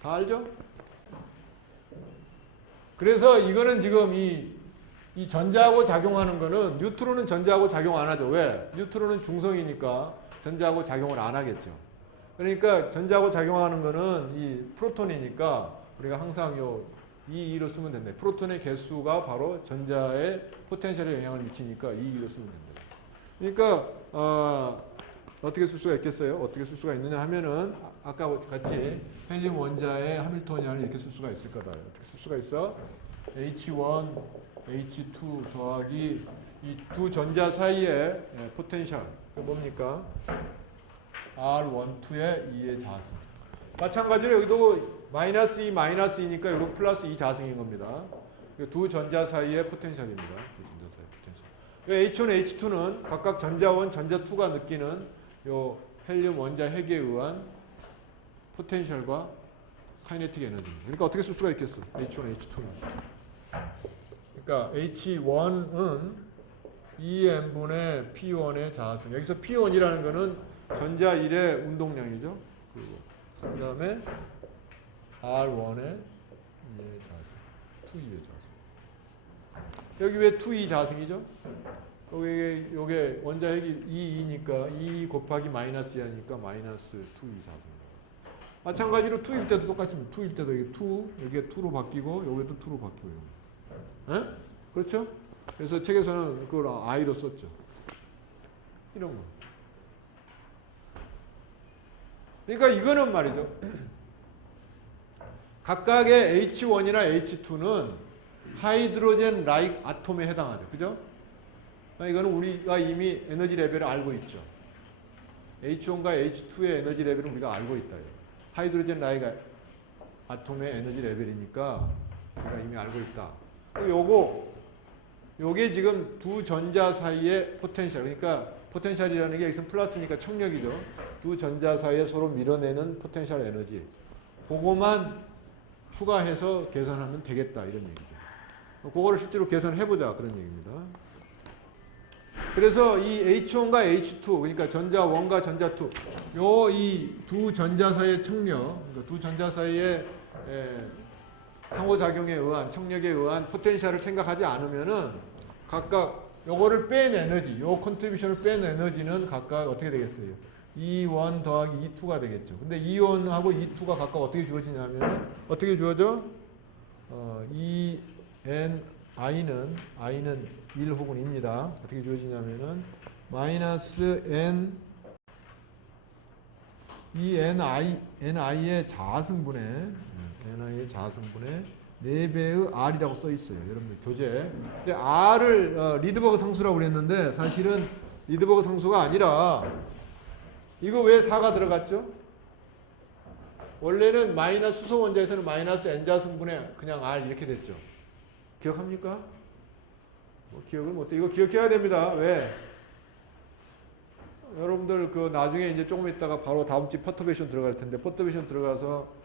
다 알죠? 그래서 이거는 지금 이 전자하고 작용하는 거는 뉴트론은 전자하고 작용 안 하죠. 왜? 뉴트론은 중성이니까 전자하고 작용을 안 하겠죠. 그러니까 전자하고 작용하는 거는 이 프로톤이니까 우리가 항상 요 E2로 쓰면 된다. 프로톤의 개수가 바로 전자의 포텐셜에 영향을 미치니까 E2로 쓰면 된다. 그러니까 어떻게 쓸 수가 있겠어요? 어떻게 쓸 수가 있느냐 하면은 아까 같이 헬륨 원자의 하밀토니안을 이렇게 쓸 수가 있을 거다. 어떻게 쓸 수가 있어? H1, H2 더하기 이 두 전자 사이의 포텐셜. 그 뭡니까? R12의 2의 자승. 마찬가지로 여기도 마이너스 2, 마이너스 2니까 여기 플러스 2 자승인 겁니다. 두 전자 사이의 포텐셜입니다. 두 전자 사이의 포텐셜. H1, H2는 각각 전자 1, 전자 2가 느끼는 요 헬륨 원자 핵에 의한 포텐셜과 카이네틱 에너지입니다. 그러니까 어떻게 쓸 수가 있겠어? H1, H2는. 그러니까 H1은 2n분의 P1의 자승. 여기서 P1이라는 거는 전자 1의 운동량이죠. 그 다음에 R1의 2의 자승. 2의 자승. 여기 왜 2의 자승이죠? 요게 원자 핵이 2니까 2 곱하기 마이너스 2하니까 마이너스 2의 자승. 마찬가지로 2일 때도 똑같습니다. 2일 때도 이게 2, 여기에 2로 바뀌고 여기도 2로 바뀌고. 에? 그렇죠? 그래서 책에서는 그걸 I로 썼죠. 이런 거. 그러니까 이거는 말이죠. 각각의 H1이나 H2는 하이드로젠 라이크 아톰에 해당하죠. 그죠? 이거는 우리가 이미 에너지 레벨을 알고 있죠. H1과 H2의 에너지 레벨은 우리가 알고 있다. 하이드로젠 라이크 아톰의 에너지 레벨이니까 우리가 이미 알고 있다. 요게 지금 두 전자 사이의 포텐셜. 그러니까 포텐셜이라는 게 여기서 플러스니까 청력이죠. 두 전자 사이에 서로 밀어내는 포텐셜 에너지. 그거만 추가해서 계산하면 되겠다. 이런 얘기죠. 그거를 실제로 계산해보자. 그런 얘기입니다. 그래서 이 H1과 H2, 그러니까 전자 1과 전자 2, 이 두 전자 사이의 청력, 그러니까 두 전자 사이의 상호작용에 의한, 청력에 의한 포텐셜을 생각하지 않으면은 각각 요거를 뺀 에너지, 요 컨트리뷰션을 뺀 에너지는 각각 어떻게 되겠어요? E1 더하기 E2가 되겠죠. 근데 E1하고 E2가 각각 어떻게 주어지냐면, 어떻게 주어져? I는 1 혹은 2입니다. 어떻게 주어지냐면은, 마이너스 N, 이 NI의 자승분의 4배의 R이라고 써 있어요. 여러분들 교재. 근데 R을 리드버그 상수라고 그랬는데 사실은 리드버그 상수가 아니라 이거 왜 4가 들어갔죠? 원래는 마이너스 수소 원자에서는 마이너스 N자승분의 그냥 R 이렇게 됐죠. 기억합니까? 기억을 못해. 이거 기억해야 됩니다. 왜? 여러분들 그 나중에 이제 조금 있다가 바로 다음 주 퍼터베이션 들어갈 텐데 퍼터베이션 들어가서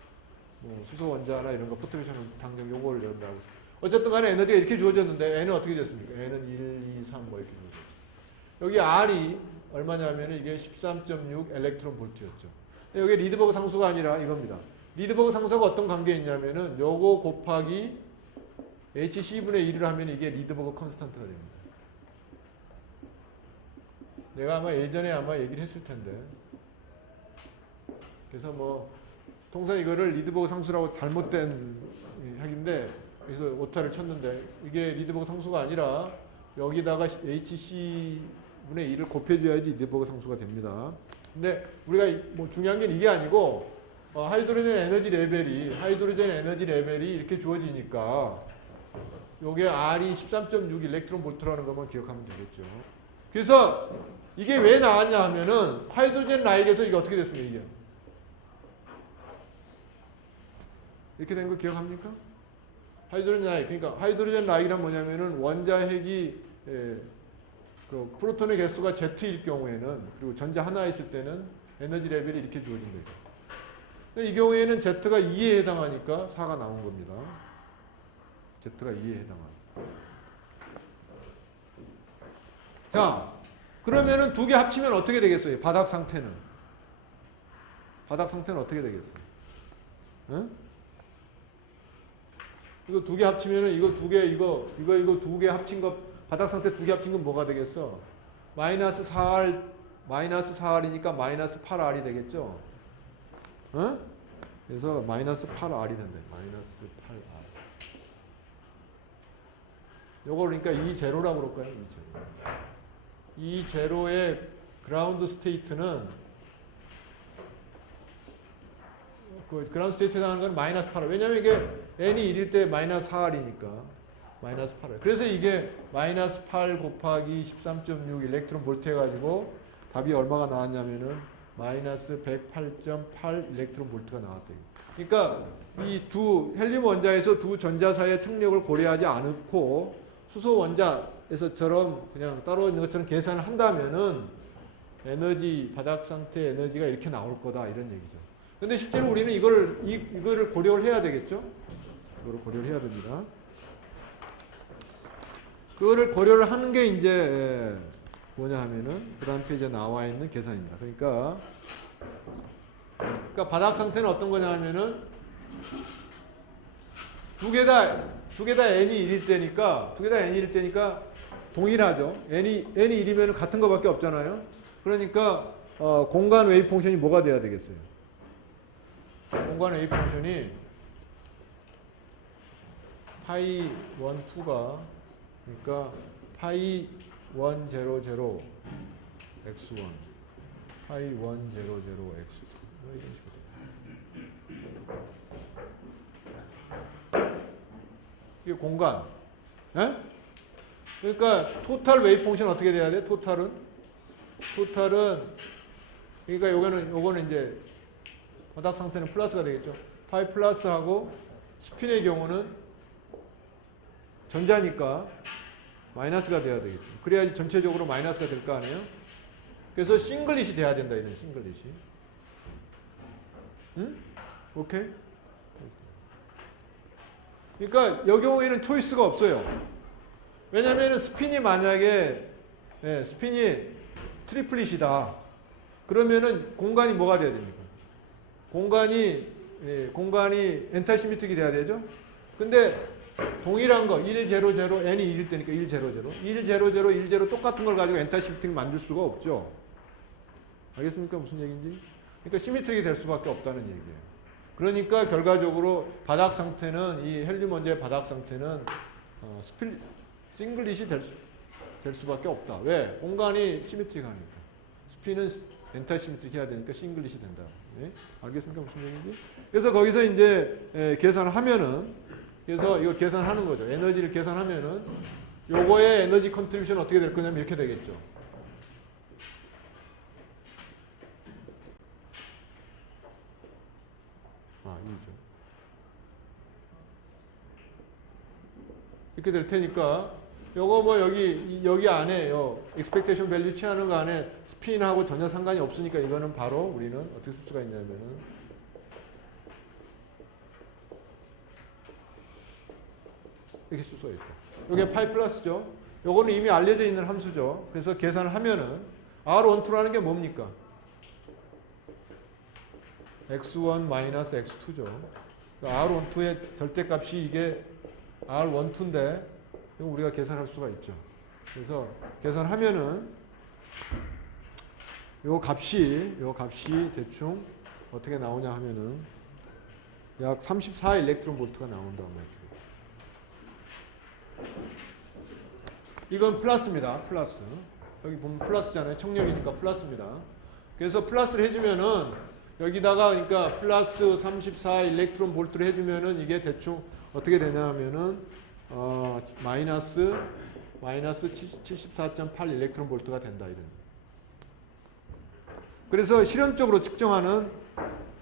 뭐 수소 원자나 이런 거 퍼터베이션 당장 요거를 연다고. 어쨌든 간에 에너지가 이렇게 주어졌는데 N은 어떻게 됐습니까? N은 1, 2, 3 뭐 이렇게 주어졌죠. 여기 R이 얼마냐면 이게 13.6 엘렉트론 볼트였죠. 여기 리드버그 상수가 아니라 이겁니다. 리드버그 상수가 어떤 관계에 있냐면은 요거 곱하기 HC분의 1을 하면 이게 리드버그 컨스턴트가 됩니다. 내가 아마 예전에 얘기를 했을 텐데. 그래서 뭐 통상 이거를 리드버그 상수라고 잘못된 학인데 그래서 오타를 쳤는데 이게 리드버그 상수가 아니라 여기다가 HC분의 1을 곱해줘야지 리드버그 상수가 됩니다. 근데 우리가 뭐 중요한 게 이게 아니고 하이드로젠 에너지 레벨이 이렇게 주어지니까 요게 R이 13.6 일렉트론 볼트라는 것만 기억하면 되겠죠. 그래서 이게 왜 나왔냐 하면은 하이드로젠 라이에서 이게 어떻게 됐습니까? 이게 이렇게 된 거 기억합니까? 하이드로젠 라이. 그러니까 하이드로젠 라이란 뭐냐면은 원자핵이 그 프로톤의 개수가 Z일 경우에는 그리고 전자 하나 있을 때는 에너지 레벨이 이렇게 주어진 거죠. 이 경우에는 Z가 2에 해당하니까 4가 나온 겁니다. Z가 2에 해당합니다. 자, 그러면은 두 개 합치면 어떻게 되겠어요? 바닥 상태는 어떻게 되겠어요? 응? 이거 두 개 합치면은 이거 두 개 합친 거 바닥 상태 두 개 합친 건 뭐가 되겠어? 마이너스 4R이니까 마이너스 8R이 되겠죠? 응? 그래서 마이너스 8R이 된다. 마이너스 8R. 요거 그러니까 이 제로라고 그럴까요? 이 제로의 그라운드 스테이트는 그 그라운드 스테이트에 해당하는 건 마이너스 8R. 왜냐면 이게 n이 1일 때 마이너스 4R이니까 마이너스 8R. 그래서 이게 마이너스 8 곱하기 13.6 일렉트론 볼트 해가지고 답이 얼마가 나왔냐면은 마이너스 108.8 일렉트론 볼트가 나왔대요. 그러니까 이 두 헬륨 원자에서 두 전자 사이의 청력을 고려하지 않고 수소 원자에서처럼 그냥 따로 있는 것처럼 계산을 한다면은 에너지 바닥 상태 에너지가 이렇게 나올 거다 이런 얘기죠. 근데 실제로 우리는 이거를 고려를 해야 되겠죠? 이거를 고려를 해야 됩니다. 그거를 고려를 하는 게 이제 뭐냐 하면은 그 다음 페이지에 나와 있는 계산입니다. 그러니까 바닥 상태는 어떤 거냐 하면은 두 개 다 n이 1일 때니까 동일하죠. n이 1이면 같은 거밖에 없잖아요. 그러니까 공간 웨이브 펑션이 뭐가 돼야 되겠어요? 공간 웨이브 펑션이 파이 1, 2가 그러니까 파이 1, 0, 0, x1 파이 1, 0, 0, x2 이런 식으로 이게 공간. 에? 그러니까 토탈 웨이브 펑션 어떻게 돼야 돼? 토탈은 그러니까 요거는 이제 바닥 상태는 플러스가 되겠죠. 파이 플러스하고 스핀의 경우는 전자니까 마이너스가 돼야 되겠죠. 그래야지 전체적으로 마이너스가 될 거 아니에요? 그래서 싱글릿이 돼야 된다. 이런 싱글릿이. 응? 오케이? 그러니까 이 경우에는 초이스가 없어요. 왜냐면은 스핀이 만약에 스핀이 트리플릿이다. 그러면은 공간이 뭐가 돼야 됩니까? 공간이 엔타시미틱이 돼야 되죠? 근데 동일한 거 1, 0, 0, n이 1일 때니까 1, 0, 0 1, 0, 0, 1, 0 똑같은 걸 가지고 엔타시미틱 만들 수가 없죠. 알겠습니까? 무슨 얘기인지? 그러니까 시미틱이 될 수밖에 없다는 얘기예요. 그러니까 결과적으로 바닥 상태는 이 헬륨 원자의 바닥 상태는 싱글릿이 될 수밖에 없다. 왜? 공간이 시미틱하니까. 스피는 엔타시미틱 해야 되니까 싱글릿이 된다. 네? 알겠습니까? 무슨 얘기인지? 그래서 거기서 이제 계산을 하면은 그래서 이거 계산하는 거죠. 에너지를 계산하면은 요거의 에너지 컨트리뷰션 어떻게 될 거냐면 이렇게 되겠죠. 이거죠. 이렇게 될 테니까 요거 뭐 여기 안에 expectation value 취하는 거 안에 스핀하고 전혀 상관이 없으니까 이거는 바로 우리는 어떻게 쓸 수가 있냐면은 이렇게 쓸 수가 있고. 이게 파이 플러스죠. 요거는 이미 알려져 있는 함수죠. 그래서 계산을 하면은 R12라는 게 뭡니까? x1 마이너스 x2죠. R12의 절대값이 이게 R12인데 이거 우리가 계산할 수가 있죠. 그래서 계산하면은 요 값이 대충 어떻게 나오냐 하면은 약 34 일렉트론 볼트가 나온다고 말이에요. 이건 플러스입니다. 플러스. 여기 보면 플러스잖아요. 청력이니까 플러스입니다. 그래서 플러스를 해주면은 여기다가 그러니까 플러스 34 일렉트론 볼트를 해주면은 이게 대충 어떻게 되냐 하면은 마이너스 74.8 일렉트론 볼트가 된다 이런. 그래서 실험적으로 측정하는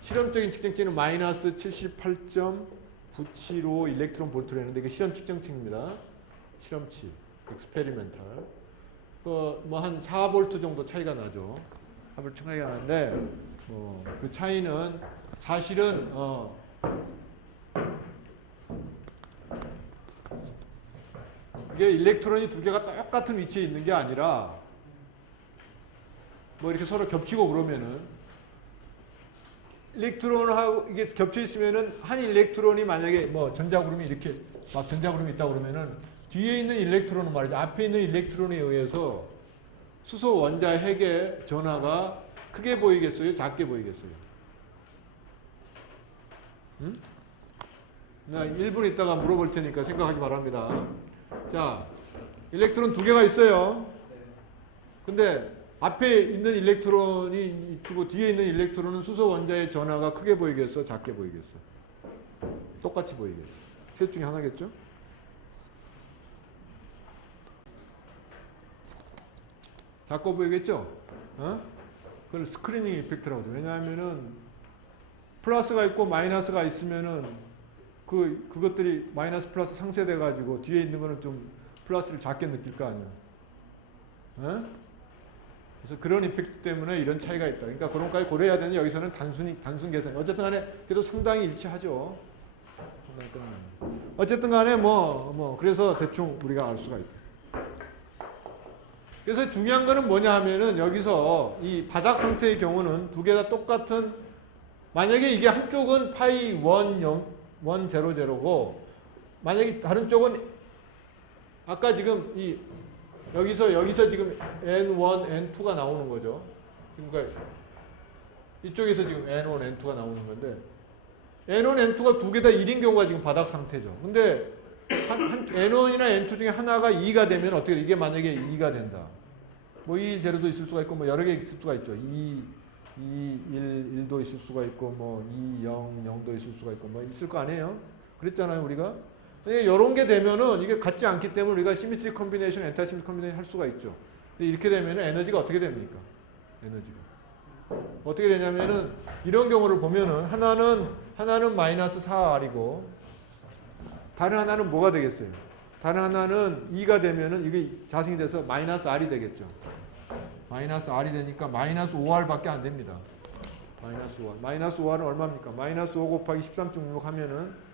실험적인 측정치는 마이너스 78.975 일렉트론 볼트를 했는데 이게 실험 측정치입니다. 실험치, 익스페리멘탈. 뭐 한 4V 정도 차이가 나죠. 4V 차이가 나는데 그 차이는 사실은 이게 일렉트론이 두 개가 똑같은 위치에 있는 게 아니라 뭐 이렇게 서로 겹치고 그러면은 일렉트론하고 이게 겹쳐 있으면은 한 일렉트론이 만약에 뭐 전자구름이 이렇게 막 전자구름이 있다 그러면은 뒤에 있는 일렉트론은 말이죠. 앞에 있는 일렉트론에 의해서 수소 원자 핵의 전하가 크게 보이겠어요? 작게 보이겠어요? 응? 나 1분 있다가 물어볼 테니까 생각하기 바랍니다. 자, 일렉트론 두 개가 있어요. 근데 앞에 있는 일렉트론이 있고 뒤에 있는 일렉트론은 수소 원자의 전하가 크게 보이겠어? 작게 보이겠어? 똑같이 보이겠어? 셋 중에 하나겠죠? 작고 보이겠죠? 그걸 스크리닝 이펙트라고 하죠. 왜냐하면은 플러스가 있고 마이너스가 있으면은 그것들이 마이너스 플러스 상쇄돼 가지고 뒤에 있는 거는 좀 플러스를 작게 느낄 거 아니야. 그래서 그런 이펙트 때문에 이런 차이가 있다. 그러니까 그런 것까지 고려해야 되는 여기서는 단순 계산. 어쨌든 간에 그래도 상당히 일치하죠. 어쨌든 간에 그래서 대충 우리가 알 수가 있다. 그래서 중요한 거는 뭐냐 하면은 여기서 이 바닥 상태의 경우는 두 개 다 똑같은 만약에 이게 한쪽은 파이 100고 만약에 다른 쪽은 아까 지금 여기서 지금 N1, N2가 나오는 거죠. 그러니까 이쪽에서 지금 N1, N2가 나오는 건데 N1, N2가 두 개 다 1인 경우가 지금 바닥 상태죠. 근데 N1이나 N2 중에 하나가 2가 되면 어떻게 돼? 이게 만약에 2가 된다. 뭐 2, 1, 0도 있을 수가 있고 뭐 여러 개 있을 수가 있죠. 2, 1, 1도 있을 수가 있고 뭐 2, 0, 0도 있을 수가 있고 뭐 있을 거 아니에요? 그랬잖아요, 우리가. 이런 게 되면은 이게 같지 않기 때문에 우리가 시미트리 컴비네이션, 엔타 시미트리 컴비네이션 할 수가 있죠. 근데 이렇게 되면은 에너지가 어떻게 됩니까? 에너지가. 어떻게 되냐면은 이런 경우를 보면은 하나는 마이너스 4R이고 다른 하나는 뭐가 되겠어요? 다른 하나는 2가 되면은 이게 자승이 돼서 마이너스 R이 되겠죠. 마이너스 R이 되니까 마이너스 5R 밖에 안 됩니다. 마이너스 5R. 마이너스 5R은 얼마입니까? 마이너스 5 곱하기 13.6 하면은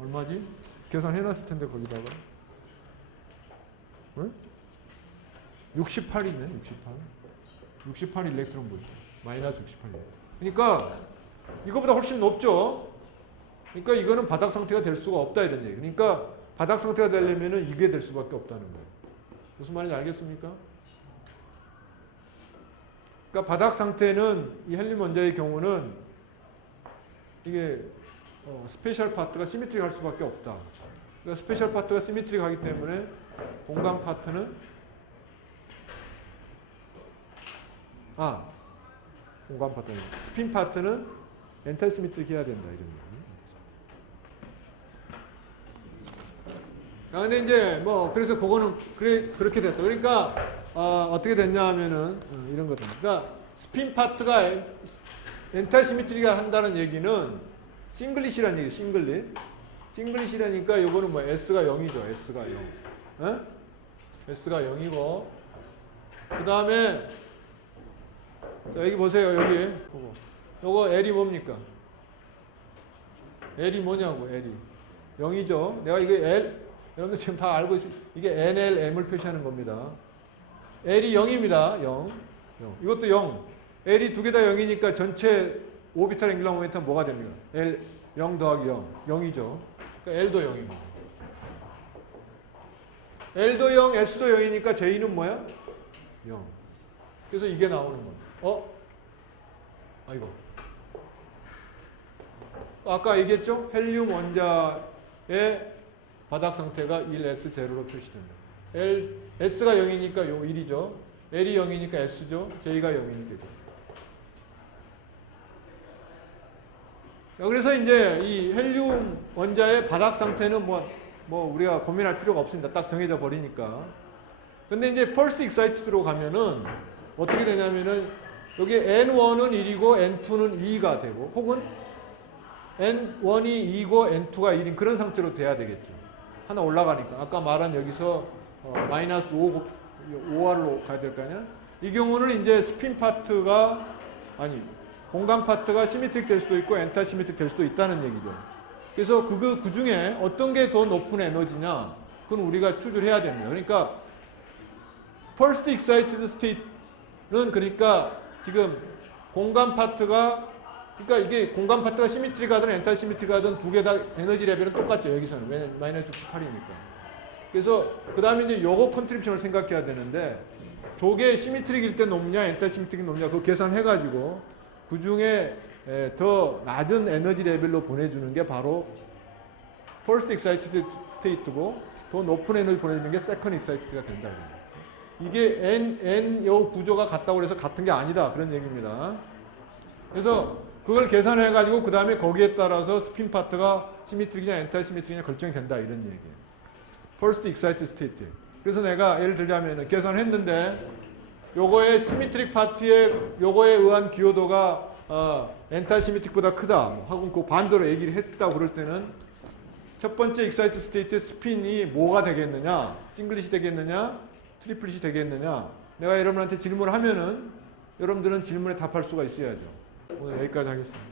얼마지? 계산해놨을 텐데 거기다가 68이네. 68 일렉트론 볼트. 마이너스 68. 그러니까 이거보다 훨씬 높죠. 그러니까 이거는 바닥 상태가 될 수가 없다 이런 얘기. 그러니까 바닥 상태가 되려면은 이게 될 수밖에 없다는 거예요. 무슨 말인지 알겠습니까? 그러니까 바닥 상태는 이 헬륨 원자의 경우는 이게 스페셜 파트가 시미트릭 할 수밖에 없다. 그러니까 스페셜 파트가 시미트릭 하기 때문에 공간 파트는 공간 파트는 스핀 파트는 엔탈 시미트릭 해야 된다 이런 얘기. 근데 이제 그래서 그거는 그렇게 됐다. 그러니까 어떻게 됐냐 하면은 이런 거다. 그러니까 스핀 파트가 엔탈 시미트리가 한다는 얘기는 싱글릿이라는 얘기예요. 싱글릿이라니까 이거는 S가 0이죠. S가 0. S가 0이고 그 다음에 여기 보세요. 여기 요거 L이 뭡니까? L이 뭐냐고. L이 0이죠. 내가 이게 여러분들 지금 다 알고 있어요. 이게 NLM을 표시하는 겁니다. L이 0입니다. 0. 이것도 0. L이 두 개 다 0이니까 전체 오비탈 앵귤러 모멘텀 뭐가 됩니까? L 0 더하기 0. 0이죠. 그러니까 L도 0입니다. L도 0, S도 0이니까 J는 뭐야? 0. 그래서 이게 나오는 겁니다. 아이고. 아까 얘기했죠? 헬륨 원자의 바닥 상태가 1S0로 표시됩니다. S가 0이니까 요 1이죠. L이 0이니까 S죠. J가 0이니까. 자, 그래서 이제 이 헬륨 원자의 바닥 상태는 뭐 우리가 고민할 필요가 없습니다. 딱 정해져 버리니까. 근데 이제 first excited로 가면은 어떻게 되냐면은 여기 N1은 1이고 N2는 2가 되고 혹은 N1이 2고 N2가 1인 그런 상태로 돼야 되겠죠. 하나 올라가니까. 아까 말한 여기서 마이너스 5R로 가야 될 거 아니야? 이 경우는 이제 스핀 파트가 공간 파트가 시메트릭 될 수도 있고 엔타 시메트릭 될 수도 있다는 얘기죠. 그래서 그 중에 어떤 게 더 높은 에너지냐? 그건 우리가 추출해야 됩니다. 그러니까 first excited state는 그러니까 지금 공간 파트가 그러니까 이게 공간 파트가 시메트릭하든 엔타 시메트릭하든 두 개 다 에너지 레벨은 똑같죠. 여기서는 왜냐면 마이너스 68이니까. 그래서 그 다음에 이제 요거 컨트리뷰션을 생각해야 되는데 저게 시메트릭일 때 높냐 엔타 시메트릭이 높냐 그거 계산해가지고 그 중에 더 낮은 에너지 레벨로 보내주는 게 바로 first excited state고 더 높은 에너지 보내주는 게 second excited가 된다. 이게 N 요 구조가 같다고 해서 같은 게 아니다 그런 얘기입니다. 그래서 그걸 계산해가지고 그 다음에 거기에 따라서 스핀 파트가 시메트릭이냐 엔타 시메트릭이냐 결정이 된다 이런 얘기예요. first excited state. 그래서 내가 예를 들자면 계산했는데 요거의 시메트릭 파트에 요거에 의한 기여도가 엔타 시메트릭보다 크다 하고 그 반대로 얘기를 했다고 그럴 때는 첫 번째 excited state의 스핀이 뭐가 되겠느냐 싱글릿이 되겠느냐 트리플릿이 되겠느냐 내가 여러분한테 질문을 하면은 여러분들은 질문에 답할 수가 있어야죠. 오늘 여기까지 하겠습니다.